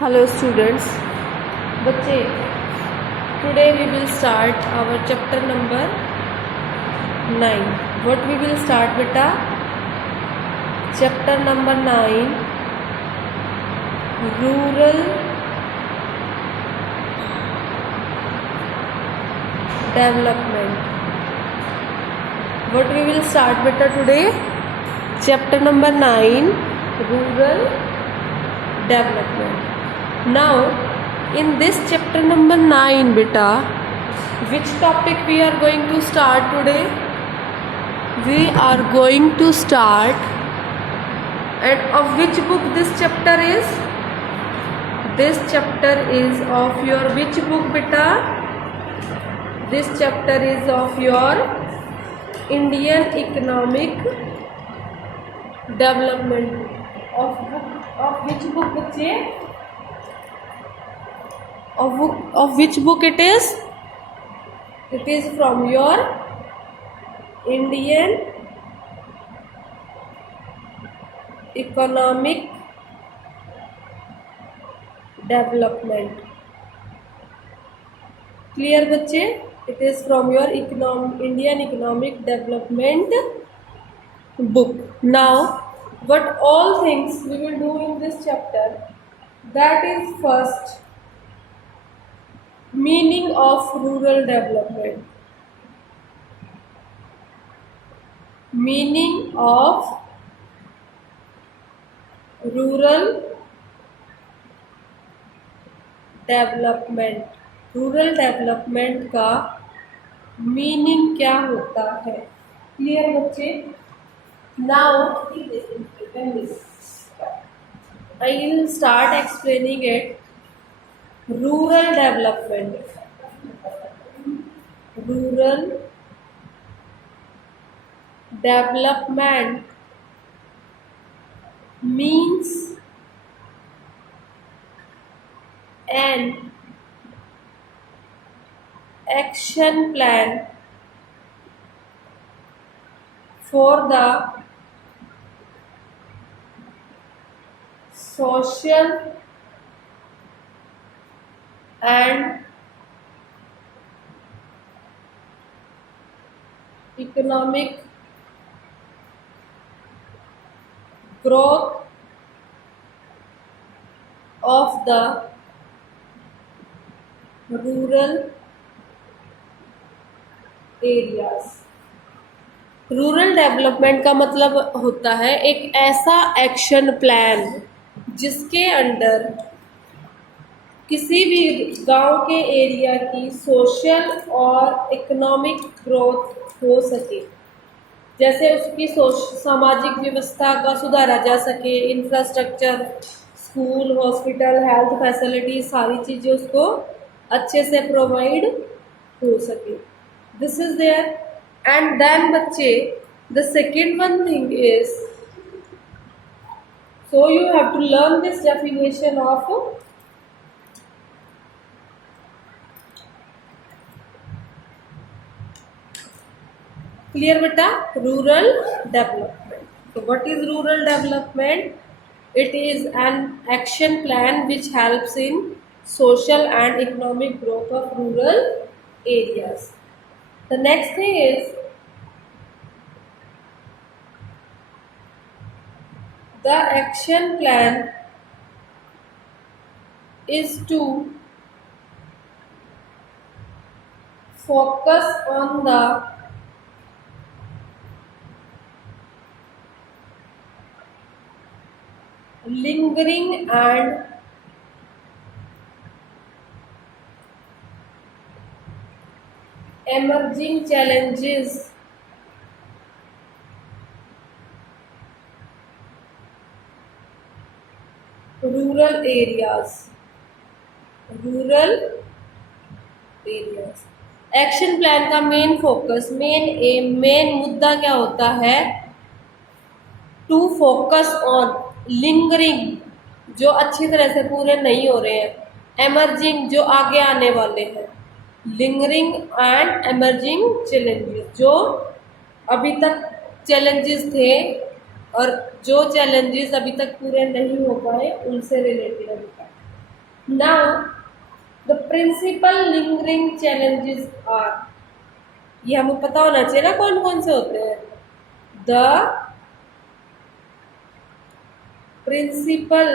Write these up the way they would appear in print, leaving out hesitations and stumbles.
Hello students, बच्चे today we will start our chapter number 9. What we will start beta? Chapter number 9, rural development. What we will start beta today? Chapter number 9, rural development. Now in this chapter number 9 beta, which topic we are going to start today? We are going to start, and of which book this chapter is? This chapter is of your which book beta? This chapter is of your Indian economic development. Of which book बच्चे? Of which book it is? It is from your Indian economic development. Clear बच्चे? It is from your Indian economic development book. Now what all things we will do in this chapter? That is first, meaning of rural development. Meaning of rural development. Rural development का meaning क्या होता है? Clear बच्चे? Now I will start explaining it. Rural development. Rural development means an action plan for the social and economic growth of the rural areas. Rural development का मतलब होता है एक ऐसा एक्शन प्लान जिसके अंडर किसी भी गांव के एरिया की सोशल और इकोनॉमिक ग्रोथ हो सके. जैसे उसकी सामाजिक व्यवस्था का सुधारा जा सके, infrastructure, school, hospital, health facility, सारी चीज़ें उसको अच्छे से प्रोवाइड हो सके. This is there. And then बच्चे, the second one thing is, so you have to learn this definition of clear beta? Rural development. So what is rural development? It is an action plan which helps in social and economic growth of rural areas. The next thing is the action plan is to focus on the lingering and emerging challenges rural areas. Action plan का main focus, main aim, main मुद्दा क्या होता है? To focus on lingering, जो अच्छी तरह से पूरे नहीं हो रहे हैं, एमर्जिंग, जो आगे आने वाले हैं, लिंगरिंग एंड एमर्जिंग चैलेंजेस, जो अभी तक चैलेंजेस थे और जो चैलेंजेस अभी तक पूरे नहीं हो पाए उनसे रिलेटेड अभी तक. Now the principal lingering challenges are, ये हमें पता होना चाहिए ना कौन कौन से होते हैं। The principal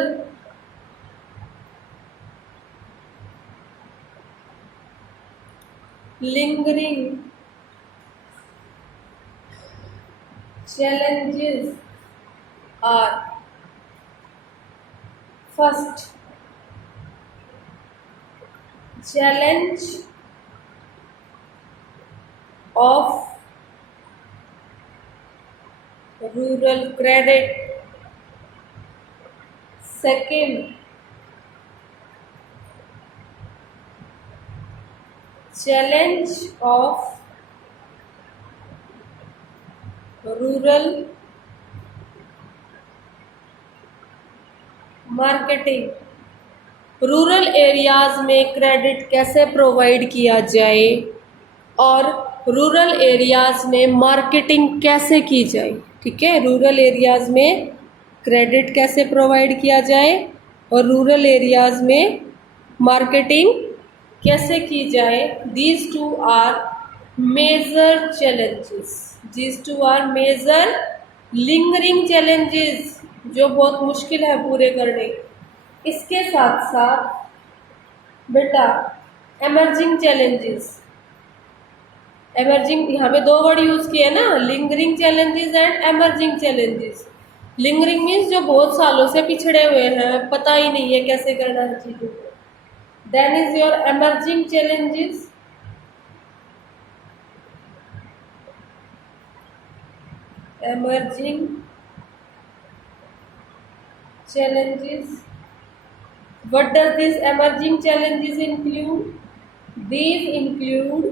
lingering challenges are, first, challenge of rural credit, second, challenge of rural marketing, rural areas में क्रेडिट कैसे प्रोवाइड किया जाए और रूरल एरियाज में मार्केटिंग कैसे की जाए। ठीक है, रूरल एरियाज में क्रेडिट कैसे प्रोवाइड किया जाए और रूरल एरियाज में मार्केटिंग कैसे की जाए। These two are major challenges, these two are major lingering challenges, जो बहुत मुश्किल है पूरे करने। इसके साथ साथ बेटा एमर्जिंग चैलेंजेस, एमर्जिंग यहाँ पे दो वर्ड यूज किए ना, lingering challenges and emerging challenges. Lingering means जो बहुत सालों से पिछड़े हुए हैं, पता ही नहीं है कैसे करना है चीजों को। Then is your emerging challenges, emerging challenges. What does these emerging challenges include? These include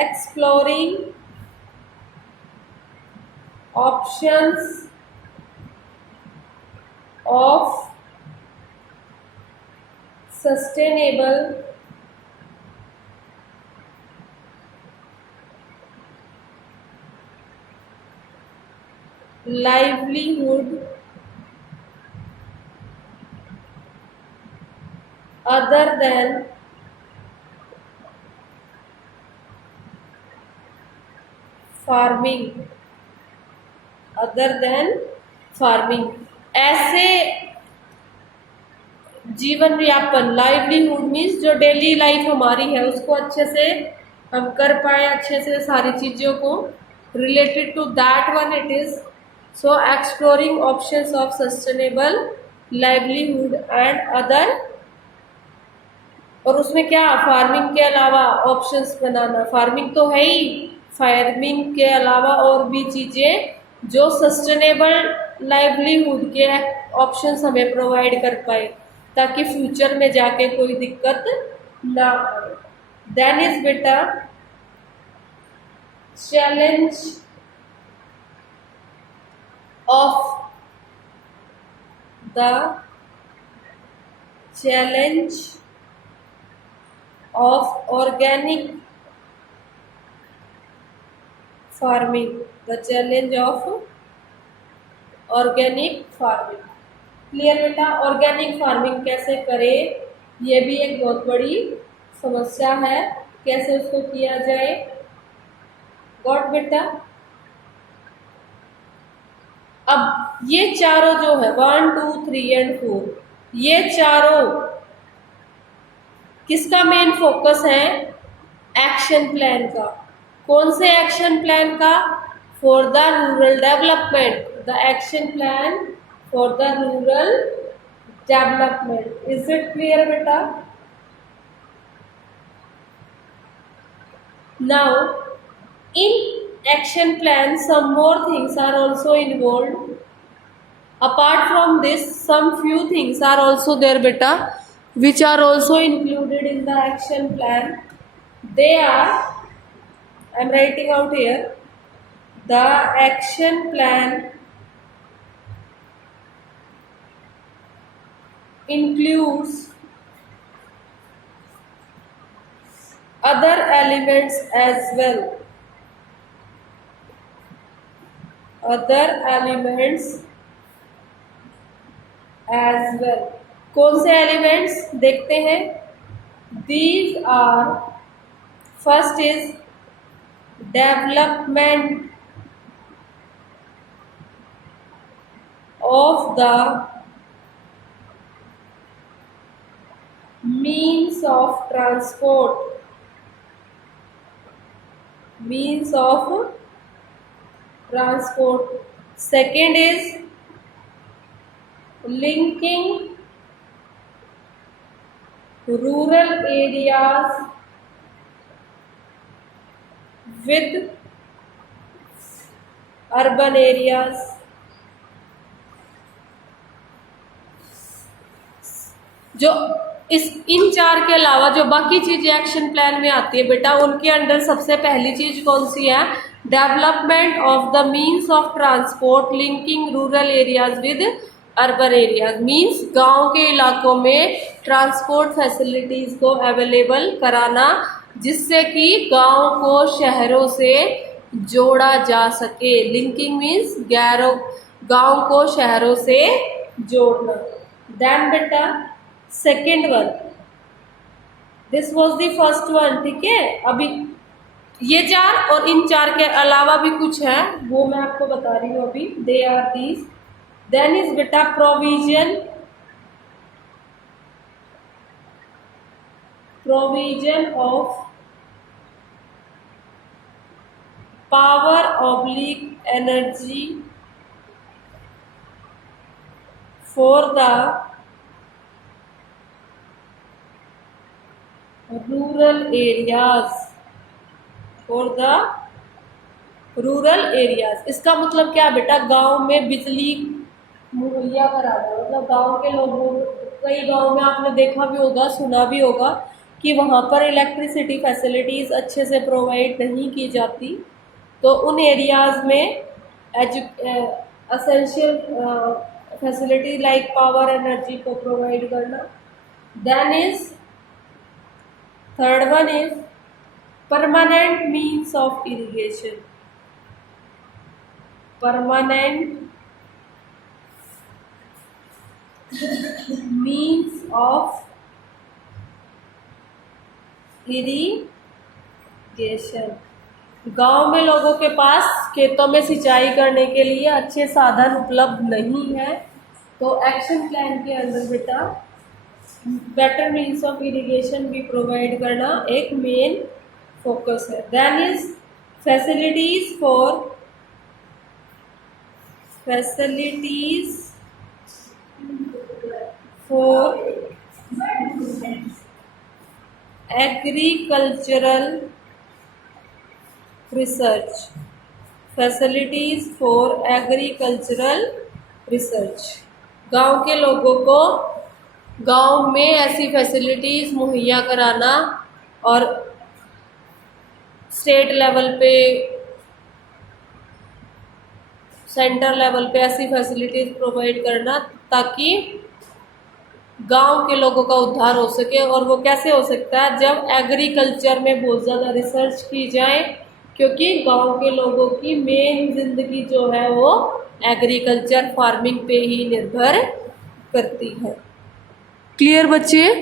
exploring options of sustainable livelihood other than farming, other than farming. ऐसे जीवन यापन, लाइवलीहुड मीन्स जो डेली लाइफ हमारी है उसको अच्छे से हम कर पाए, अच्छे से सारी चीज़ों को related to that one it is. So exploring options of sustainable livelihood and other, और उसमें क्या फार्मिंग के अलावा ऑप्शंस बनाना, फार्मिंग तो है ही, फार्मिंग के अलावा और भी चीज़ें जो सस्टेनेबल लाइवलीहुड के ऑप्शंस हमें प्रोवाइड कर पाए ताकि फ्यूचर में जाके कोई दिक्कत ना आए। देन इज बेटा challenge of the challenge of organic farming, the challenge of organic farming। Clear बेटा, ऑर्गेनिक फार्मिंग कैसे करें, ये भी एक बहुत बड़ी समस्या है, कैसे उसको किया जाए। गॉट बेटा। अब ये चारों जो है 1 2 3 एंड 4, ये चारों किसका मेन फोकस है? एक्शन प्लान का। कौन से एक्शन प्लान का? For the rural development, the action plan for the rural development. Is it clear बेटा? Now in action plan some more things are also involved. Apart from this, some few things are also there beta, which are also included in the action plan. They are, I am writing out here, the action plan includes other elements as well. Other elements as well. कौन से elements देखते हैं? These are, first is development of the means of transport, means of transport. Second is linking rural areas with urban areas. जो इस इन चार के अलावा जो बाकी चीजें एक्शन प्लान में आती है बेटा, उनके अंडर सबसे पहली चीज कौन सी है? Development of the means of transport linking rural areas with urban areas. Means गांव के इलाकों में ट्रांसपोर्ट फैसिलिटीज को अवेलेबल कराना, जिससे कि गांव को शहरों से जोड़ा जा सके। लिंकिंग मीन्स गांव को शहरों से जोड़ना। देन बेटा second one, this was the first one, ठीक है। अभी ये चार और इन चार के अलावा भी कुछ है, वो मैं आपको बता रही हूँ अभी। They are these. Then is बेटा provision of power oblique energy for the rural areas, for the rural areas. इसका मतलब क्या बेटा? गांव में बिजली मुहैया कराना। मतलब गांव के लोगों, कई गांव में आपने देखा भी होगा, सुना भी होगा कि वहां पर इलेक्ट्रिसिटी फैसिलिटीज अच्छे से प्रोवाइड नहीं की जाती, तो उन एरियाज में essential facility like power energy को प्रोवाइड करना। Then is third one is permanent means of irrigation, permanent means of irrigation। गांव में लोगों के पास खेतों में सिंचाई करने के लिए अच्छे साधन उपलब्ध नहीं है, तो एक्शन प्लान के अंदर बेटा बेटर मीन्स ऑफ इरिगेशन भी प्रोवाइड करना एक मेन फोकस है। Then is facilities for agricultural research, facilities for agricultural research. गांव के लोगों को गांव में ऐसी फैसिलिटीज मुहैया कराना और स्टेट लेवल पे, सेंटर लेवल पे ऐसी फैसिलिटीज प्रोवाइड करना ताकि गांव के लोगों का उद्धार हो सके। और वो कैसे हो सकता है? जब एग्रीकल्चर में बहुत ज़्यादा रिसर्च की जाए, क्योंकि गांव के लोगों की मेन जिंदगी जो है वो एग्रीकल्चर फार्मिंग पे ही निर्भर करती है। क्लियर बच्चे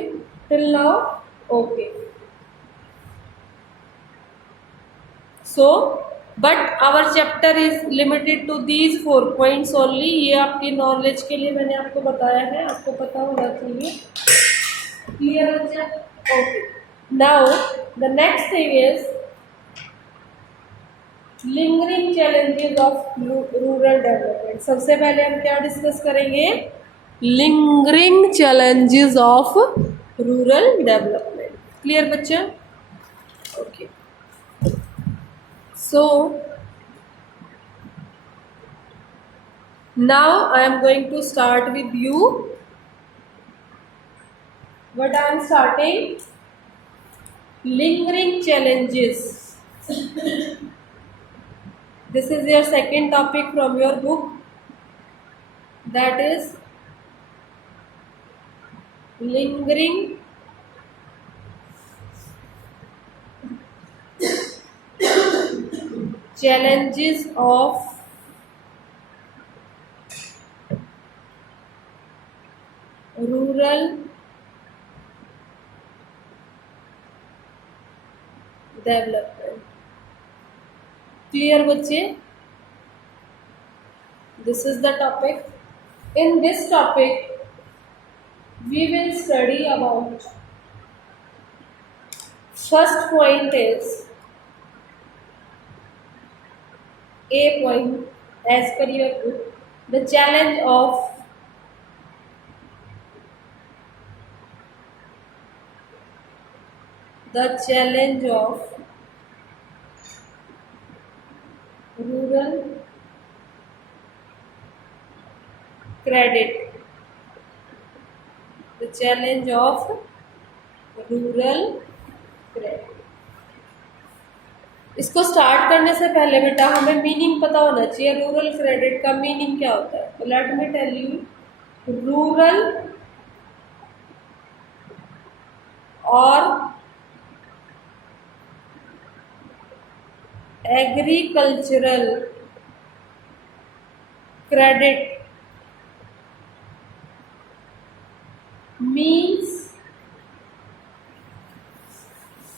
till now? Okay. So but our chapter is limited to these 4 points only. ये आपकी नॉलेज के लिए मैंने आपको बताया है, आपको पता होना चाहिए। क्लियर बच्चा? Okay. Now the next thing is lingering challenges of rural development. सबसे पहले हम क्या डिस्कस करेंगे? Lingering challenges of rural development. Clear बच्चा? Okay. So now I am going to start with you. What I am starting? Lingering challenges. This is your second topic from your book. That is lingering challenges of rural development. Clear बच्चे? This is the topic. In this topic we will study about first point is a point as per your book, the challenge of rural credit, the challenge of rural credit. इसको start करने से पहले बेटा हमें meaning पता होना चाहिए। Rural credit का मीनिंग क्या होता है? तो let me tell you, rural और agricultural credit means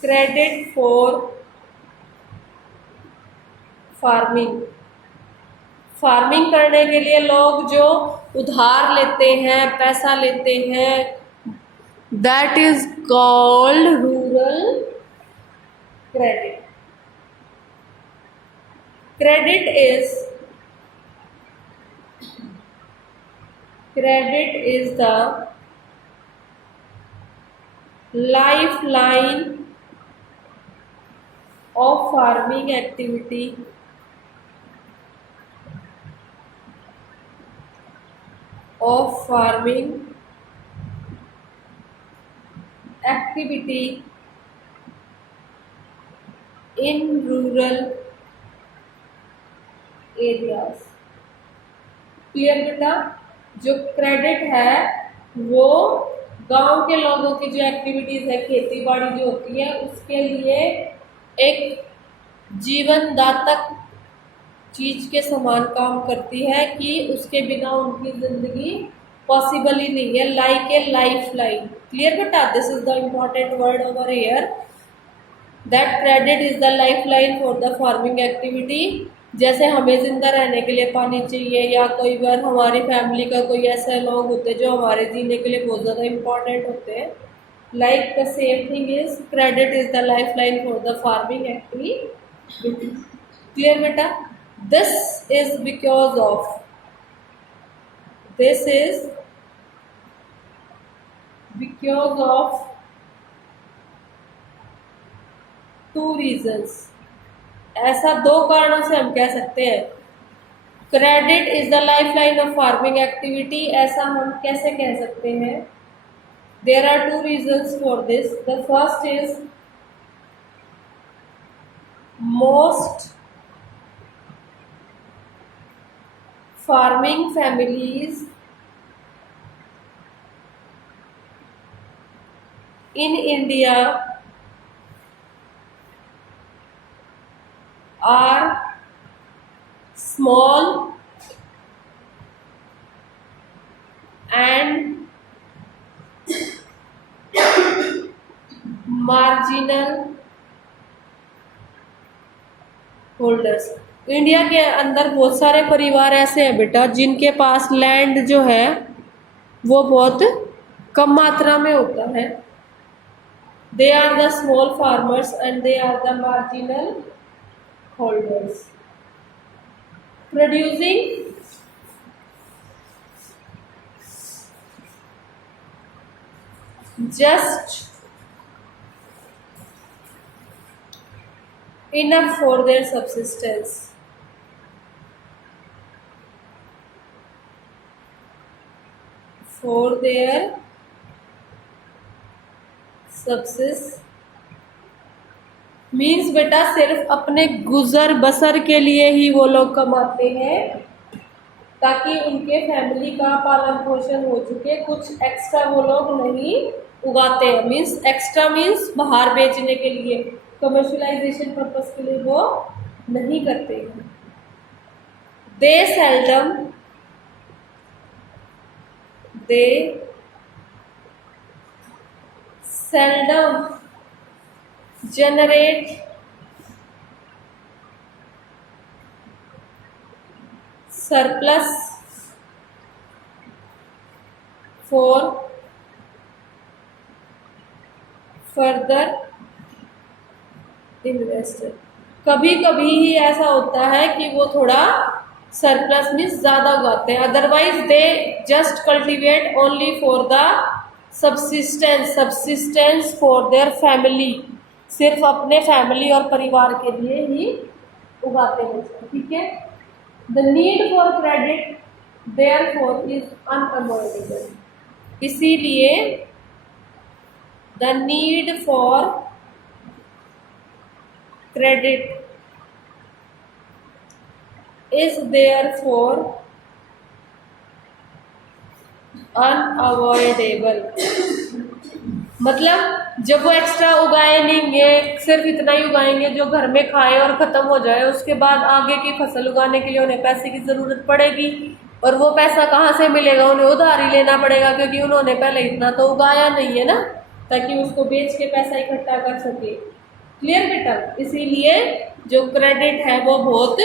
credit for farming. Farming करने के लिए लोग जो उधार लेते हैं, पैसा लेते हैं, that is called rural credit. Credit is the lifeline of farming activity in rural areas। Clear बेटा? जो क्रेडिट है वो गांव के लोगों की जो एक्टिविटीज है, खेती बाड़ी जो होती है, उसके लिए एक जीवन दातक चीज के समान काम करती है कि उसके बिना उनकी जिंदगी पॉसिबल ही नहीं है। Like a lifeline. Clear बेटा? This is the important word over here, that credit is the lifeline for the farming activity. जैसे हमें जिंदा रहने के लिए पानी चाहिए, या कोई बार हमारी फैमिली का कोई ऐसे लोग होते हैं जो हमारे जीने के लिए बहुत ज़्यादा इम्पॉर्टेंट होते हैं, like the same thing is credit is the lifeline for the farming activity. Clear बेटा? This is because of two reasons. ऐसा दो कारणों से हम कह सकते हैं credit is the lifeline of farming activity. ऐसा हम कैसे कह सकते हैं? There are two reasons for this. The first is most farming families in India are small and marginal holders. India के अंदर बहुत सारे परिवार ऐसे हैं बेटा जिनके पास लैंड जो है वो बहुत कम मात्रा में होता है। They are the small farmers and they are the marginal holders, producing just enough for their subsistence। for their subsistence means बेटा सिर्फ अपने गुजर बसर के लिए ही वो लोग कमाते हैं, ताकि उनके फैमिली का पालन पोषण हो चुके। कुछ एक्स्ट्रा वो लोग नहीं उगाते हैं। मीन्स एक्स्ट्रा मीन्स बाहर बेचने के लिए, कमर्शलाइजेशन पर्पस के लिए वो नहीं करते हैं। दे seldom generate surplus for further investor. कभी कभी ही ऐसा होता है कि वो थोड़ा सरप्लस मीन्स ज्यादा उगाते हैं, otherwise they just cultivate only for the subsistence for their family, सिर्फ अपने फैमिली और परिवार के लिए ही उगाते हैं। ठीक है। The need for credit therefore is unavoidable, इसीलिए the need for credit is therefore unavoidable। मतलब जब वो एक्स्ट्रा उगाएंगे, सिर्फ इतना ही उगाएंगे जो घर में खाए और खत्म हो जाए, उसके बाद आगे की फसल उगाने के लिए उन्हें पैसे की जरूरत पड़ेगी, और वो पैसा कहाँ से मिलेगा? उन्हें उधार ही लेना पड़ेगा, क्योंकि उन्होंने पहले इतना तो उगाया नहीं है ना, ताकि उसको बेच के पैसा इकट्ठा कर सके। क्लियर बेटा? इसीलिए जो क्रेडिट है वो बहुत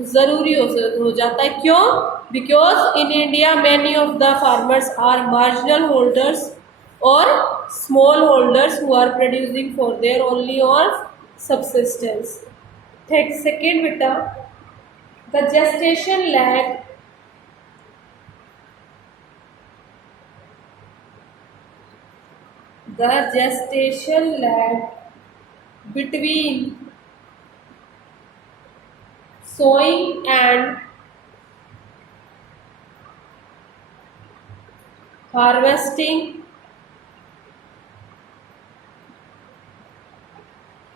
जरूरी हो जाता है। क्यों? Because in India many of the farmers are marginal holders और small holders who are producing for their only और सबसिस्टेंस। सेकेंड बेटा, the gestation lag between sowing and harvesting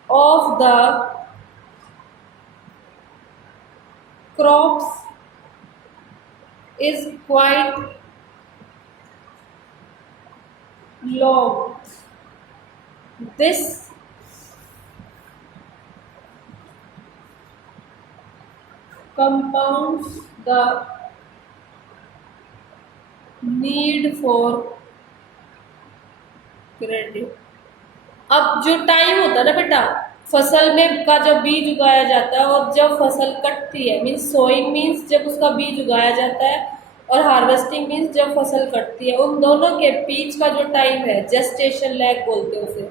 of the crops is quite long. This compounds the need for credit। अब जो time होता है ना बेटा, फसल में का जब बीज उगाया जाता है और जब फसल कटती है, मीन्स सोइंग मीन्स जब उसका बीज उगाया जाता है, और हार्वेस्टिंग मीन्स जब फसल कटती है, उन दोनों के बीच का जो टाइम है, जेस्टेशन लैग बोलते हैं उसे,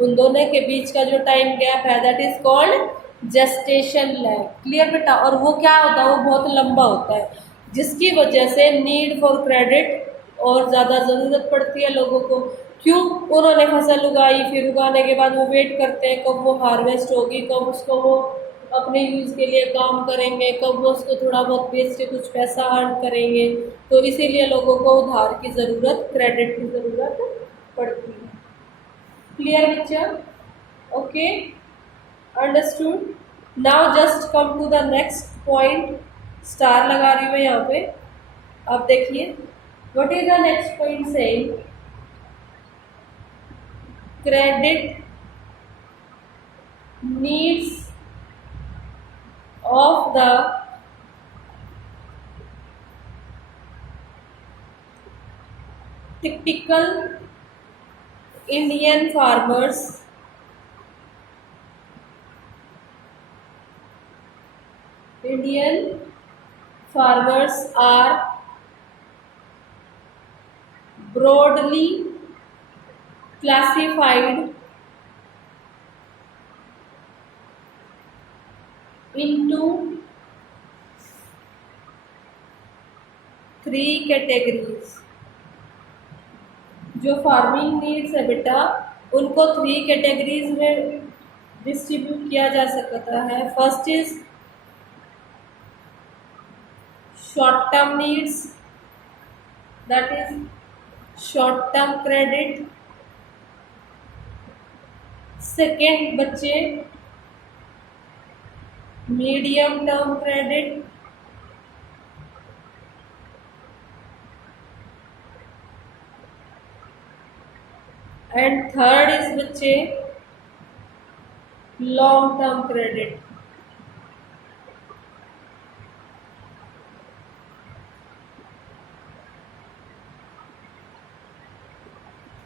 उन दोनों के बीच का जो टाइम गैप है that is called gestation lag. Clear बेटा? और वो क्या होता है? वो बहुत लंबा होता है, जिसकी वजह से नीड फॉर क्रेडिट और ज़्यादा ज़रूरत पड़ती है लोगों को। क्यों? उन्होंने फसल उगाई, फिर उगाने के बाद वो वेट करते हैं कब वो हार्वेस्ट होगी, कब उसको वो अपने यूज़ के लिए काम करेंगे, कब वो उसको थोड़ा बहुत बेच के कुछ पैसा अर्न करेंगे। तो इसीलिए लोगों को उधार की ज़रूरत, क्रेडिट की ज़रूरत पड़ती है। Clear picture? Okay, understood. Now just come to the next point. Star लगा रही हूँ यहाँ पे, आप देखिए। What is the next point saying? Credit needs of the typical Indian farmers are broadly classified into 3 categories. जो फार्मिंग नीड्स है बेटा, उनको 3 कैटेगरीज में डिस्ट्रीब्यूट किया जा सकता है। First is short term needs, that is short term credit. Second बच्चे medium term credit, and third is बच्चे लॉन्ग टर्म क्रेडिट।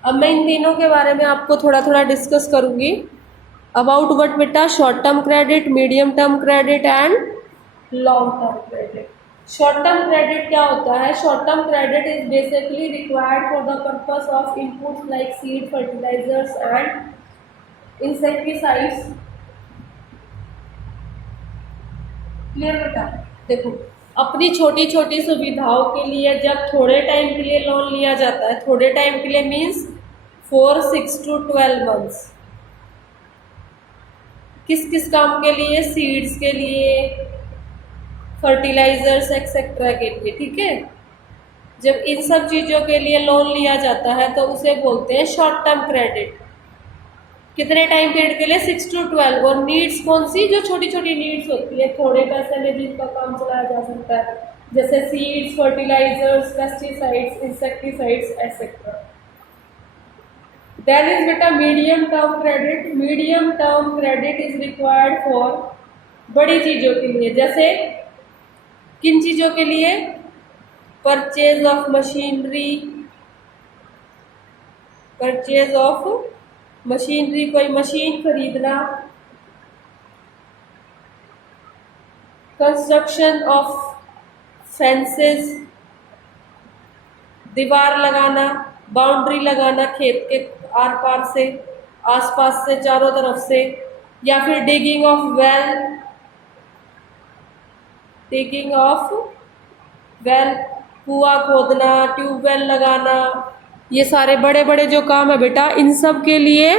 अब मैं इन तीनों के बारे में आपको थोड़ा थोड़ा डिस्कस करूंगी। अबाउट व्हाट बेटा? Short term credit, medium term credit and long term credit. Short term credit क्या होता है? Short term credit is basically required for the purpose of inputs like seed, fertilisers and insecticides. Clear बेटा? देखो, अपनी छोटी छोटी सुविधाओं के लिए जब थोड़े टाइम के लिए लोन लिया जाता है, थोड़े टाइम के लिए मीन्स 4, 6 to 12 मंथ्स। किस किस काम के लिए? सीड्स के लिए, फर्टिलाइजर्स एक्सेट्रा के लिए। ठीक है, जब इन सब चीज़ों के लिए लोन लिया जाता है तो उसे बोलते हैं शॉर्ट टर्म क्रेडिट। कितने टाइम पीरियड के लिए? 6 to 12। और नीड्स कौन सी? जो छोटी छोटी नीड्स होती है, थोड़े पैसे में जिनका काम चलाया जा सकता है, जैसे seeds, fertilisers, pesticides, insecticides etcetera. Then is बेटा medium term credit. Medium term credit is required for बड़ी चीज़ों के लिए। जैसे किन चीज़ों के लिए? Purchase of machinery, purchase of machinery, कोई मशीन खरीदना, कंस्ट्रक्शन ऑफ फेंसेस, दीवार लगाना, बाउंड्री लगाना खेत के आर पार से, आसपास से, चारों तरफ से, या फिर digging of well, digging of well, कुआं खोदना, ट्यूबवेल लगाना। ये सारे बड़े बड़े जो काम है बेटा, इन सब के लिए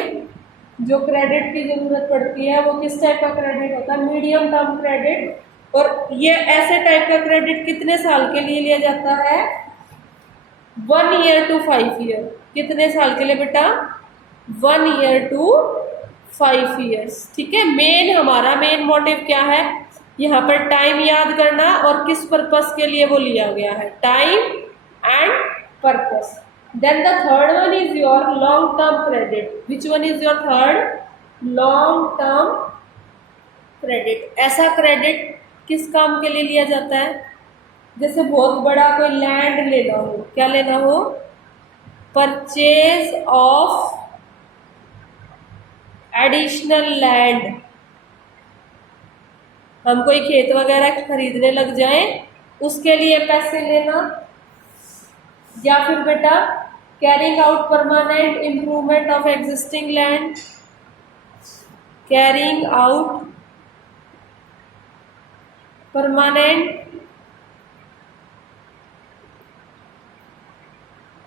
जो क्रेडिट की ज़रूरत पड़ती है वो किस टाइप का क्रेडिट होता है? Medium term credit. और ये ऐसे टाइप का क्रेडिट कितने साल के लिए लिया जाता है? 1 year to 5 year। कितने साल के लिए बेटा? 1 year to 5 years। ठीक है, हमारा मेन मोटिव क्या है यहाँ पर? टाइम याद करना और किस पर्पस के लिए वो लिया गया है, time and purpose. Then the third one is your long term credit. Which one is your third? Long term credit। ऐसा क्रेडिट किस काम के लिए लिया जाता है? जैसे बहुत बड़ा कोई लैंड लेना हो। क्या लेना हो? Purchase of additional land. हम कोई खेत वगैरह खरीदने लग जाएं, उसके लिए पैसे लेना। या फिर बेटा carrying out permanent improvement of existing land, carrying out permanent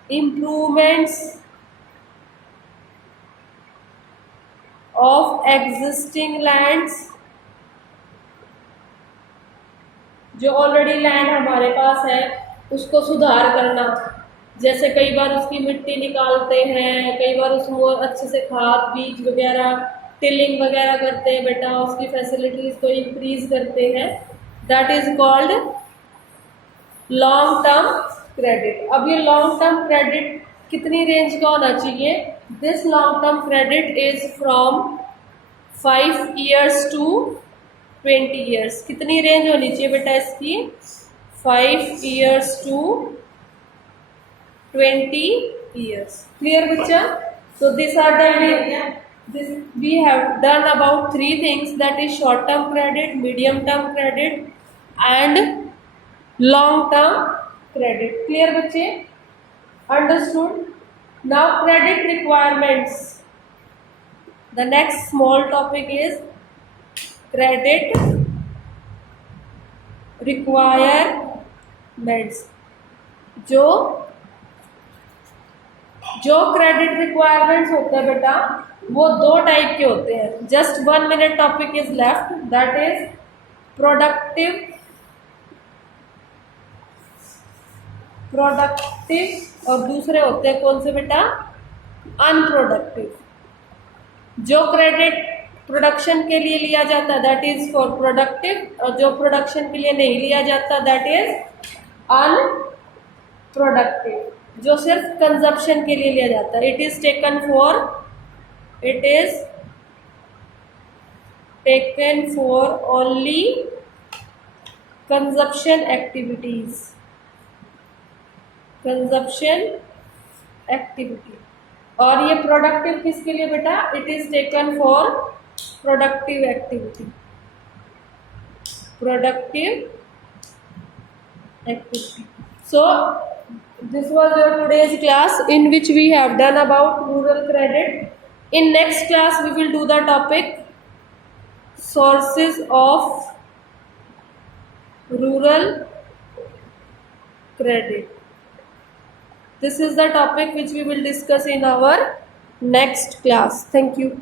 improvements of existing lands. जो ऑलरेडी लैंड हमारे पास है उसको सुधार करना। जैसे कई बार उसकी मिट्टी निकालते हैं, कई बार उसमें अच्छे से खाद बीज वगैरह, टिलिंग वगैरह करते हैं बेटा, उसकी फैसिलिटीज को इंक्रीज करते हैं। That is called long term credit. अब ये लॉन्ग टर्म क्रेडिट कितनी रेंज का होना चाहिए? This long term credit is from 5 years to 20 years। कितनी रेंज होनी चाहिए बेटा इसकी? 5 years to 20 years। क्लियर बच्चा? So these are we have done about 3 things, that is short term credit, medium term credit and long term credit। Clear बच्चे? Understood? Now credit requirements। The next small topic is credit requirements। जो credit requirements होते हैं बेटा वो 2 type के होते हैं। Just 1 minute topic is left, that is productive और दूसरे होते हैं कौन से बेटा? अनप्रोडक्टिव। जो क्रेडिट प्रोडक्शन के लिए लिया जाता है दैट इज फॉर प्रोडक्टिव, और जो प्रोडक्शन के लिए नहीं लिया जाता दैट इज अनप्रोडक्टिव। जो सिर्फ कंजप्शन के लिए लिया जाता है, it is taken for only consumption activity. और ये प्रोडक्टिव किसके लिए बेटा? It is taken for productive activity, productive activity. So this was your today's class in which we have done about rural credit. In next class we will do the topic sources of rural credit. This is the topic which we will discuss in our next class. Thank you.